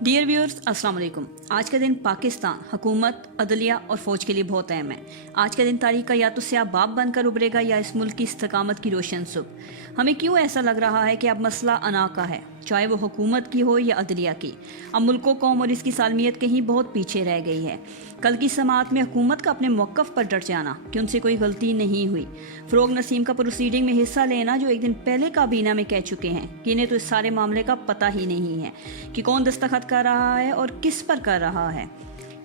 Dear viewers अस्सलाम वालेकुम। आज का दिन पाकिस्तान हुकूमत, अदलिया और फ़ौज के लिए बहुत अहम है। आज का दिन तारीख का या तो स्याह बाब बनकर उभरेगा या इस मुल्क की इस्तकामत की रोशन सुबह। हमें क्यों ऐसा लग रहा है कि अब मसला अना का है, चाहे वो हुकूमत की हो या अदलिया की। अब मुल्क कौम और इसकी सालमियत कहीं बहुत पीछे रह गई है। कल की समाअत में हुकूमत का अपने मौक़िफ़ पर डट जाना कि उनसे कोई गलती नहीं हुई। फ़रोग़ नसीम का प्रोसीडिंग में हिस्सा लेना, जो एक दिन पहले काबीना में कह चुके हैं कि इन्हें तो इस सारे मामले का पता ही नहीं है कि कौन दस्तखत कर रहा है और किस पर कर रहा है।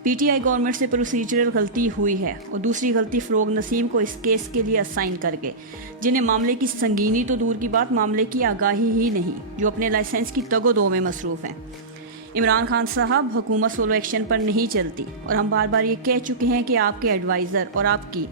पीटीआई गवर्नमेंट से प्रोसीजरल गलती हुई है और दूसरी गलती फ़रोग़ नसीम को इस केस के लिए असाइन करके, जिन्हें मामले की संगीनी तो दूर की बात, मामले की आगाही ही नहीं, जो अपने लाइसेंस की तगो-दो में मसरूफ़ हैं। इमरान खान साहब, हुकूमत सोलो एक्शन पर नहीं चलती और हम बार बार ये कह चुके हैं कि आपके एडवाइज़र और आपकी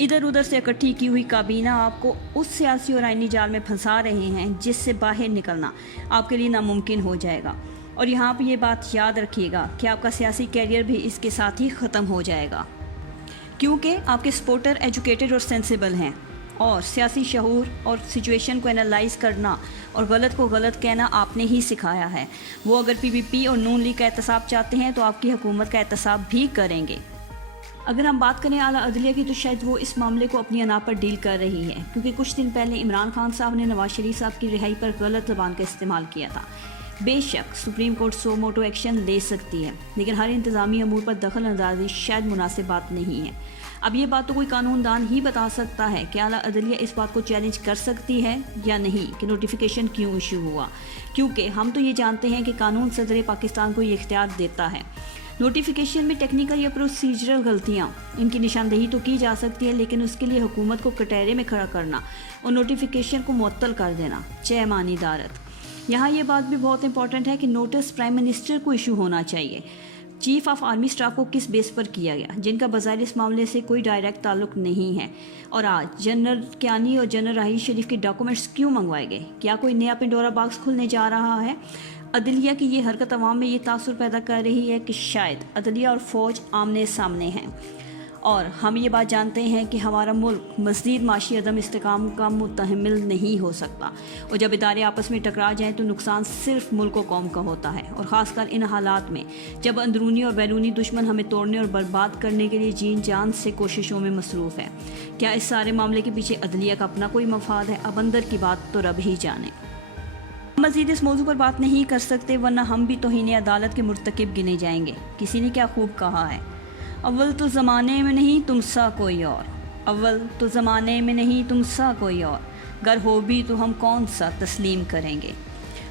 इधर उधर से इकट्ठी की हुई काबीना आपको उस सियासी और आइनी जाल में फंसा रहे हैं जिससे बाहर निकलना आपके लिए नामुमकिन हो जाएगा। और यहाँ पर ये बात याद रखिएगा कि आपका सियासी कैरियर भी इसके साथ ही ख़त्म हो जाएगा, क्योंकि आपके सपोर्टर एजुकेटेड और सेंसिबल हैं और सियासी शऊर और सिचुएशन को एनालाइज करना और गलत को गलत कहना आपने ही सिखाया है। वो अगर पीपीपी और नून लीग का एहतसाब चाहते हैं तो आपकी हुकूमत का एहतसाब भी करेंगे। अगर हम बात करें आला अदलिया की, तो शायद वो इस मामले को अपनी अना पर डील कर रही है, क्योंकि कुछ दिन पहले इमरान खान साहब ने नवाज शरीफ साहब की रिहाई पर गलत ज़बान का इस्तेमाल किया था। बेशक सुप्रीम कोर्ट सो मोटो एक्शन ले सकती है, लेकिन हर इंतज़ामी अमूर पर दखल अंदाजी शायद मुनासिब बात नहीं है। अब ये बात तो कोई कानूनदान ही बता सकता है कि आला अदलिया इस बात को चैलेंज कर सकती है या नहीं कि नोटिफिकेशन क्यों इशू हुआ, क्योंकि हम तो ये जानते हैं कि कानून सदर पाकिस्तान को ये इख्तियार देता है। नोटिफिकेशन में टेक्निकल या प्रोसीजरल गलतियाँ, इनकी निशानदेही तो की जा सकती है, लेकिन उसके लिए हुकूमत को कटहरे में खड़ा करना और नोटिफिकेशन को मुअत्तल कर देना चेमानी दारत। यहाँ ये बात भी बहुत इंपॉर्टेंट है कि नोटिस प्राइम मिनिस्टर को इशू होना चाहिए। चीफ ऑफ आर्मी स्टाफ को किस बेस पर किया गया, जिनका बज़ाहिर इस मामले से कोई डायरेक्ट ताल्लुक नहीं है। और आज जनरल कियानी और जनरल राहील शरीफ के डॉक्यूमेंट्स क्यों मंगवाए गए? क्या कोई नया पेंडोरा बॉक्स खुलने जा रहा है? अदलिया की ये हरकत अवाम में ये तासुर पैदा कर रही है कि शायद अदलिया और फ़ौज आमने सामने हैं, और हम ये बात जानते हैं कि हमारा मुल्क मज़ीद माशी अदम इस्तेकाम का मुतहम्मिल नहीं हो सकता। और जब इदारे आपस में टकरा जाएँ तो नुकसान सिर्फ मुल्क व कौम का होता है, और ख़ासकर इन हालात में जब अंदरूनी और बैरूनी दुश्मन हमें तोड़ने और बर्बाद करने के लिए जीन जान से कोशिशों में मसरूफ़ है। क्या इस सारे मामले के पीछे अदलिया का अपना कोई मफाद है? अब अंदर की बात तो रब ही जाने। मज़ीद इस मौजू पर बात नहीं कर सकते, वरना हम भी तौहीन अदालत के मुर्तकिब गिने जाएंगे। किसी ने क्या खूब कहा है, अव्वल तो ज़माने में नहीं तुम सा कोई और, अव्वल तो ज़माने में नहीं तुम सा कोई और, गर हो भी तो हम कौन सा तस्लीम करेंगे।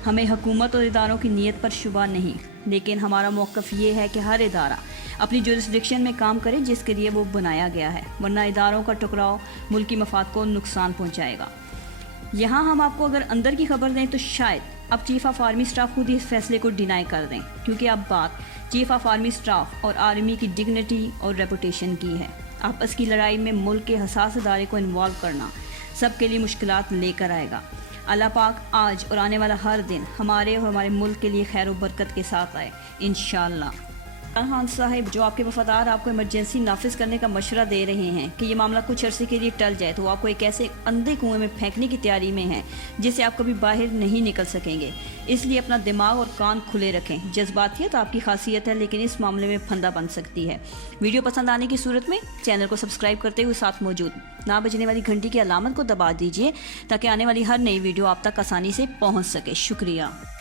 हमें हुकूमत और इदारों की नीयत पर शुबा नहीं, लेकिन हमारा मौक़िफ़ ये है कि हर इदारा अपनी जुरिस्डिक्शन में काम करे जिसके लिए वो बनाया गया है, वरना इदारों का टकराव मुल्क की मफाद को नुकसान पहुँचाएगा। यहाँ हम आपको अगर अंदर की खबर दें तो शायद अब चीफ ऑफ आर्मी स्टाफ खुद ही इस फैसले को डिनाई कर दें, क्योंकि अब बात चीफ ऑफ आर्मी स्टाफ और आर्मी की डिग्निटी और रेपुटेशन की है। आपस की लड़ाई में मुल्क के हसास इदारे को इन्वॉल्व करना सबके लिए मुश्किलात लेकर आएगा। अल्लाह पाक आज और आने वाला हर दिन हमारे और हमारे मुल्क के लिए खैर व बरकत के साथ आए इंशाअल्लाह। खान साहब जो आपके वफादार आपको इमरजेंसी नाफिज करने का मशवरा दे रहे हैं कि ये मामला कुछ अरसे के लिए टल जाए, तो वो आपको एक ऐसे अंधे कुएं में फेंकने की तैयारी में हैं जिससे आप कभी बाहर नहीं निकल सकेंगे। इसलिए अपना दिमाग और कान खुले रखें। जज्बातियत आपकी खासियत है, लेकिन इस मामले में फंदा बन सकती है। वीडियो पसंद आने की सूरत में चैनल को सब्सक्राइब करते हुए साथ मौजूद ना बजने वाली घंटी की अलामत को दबा दीजिए, ताकि आने वाली हर नई वीडियो आप तक आसानी से पहुँच सके। शुक्रिया।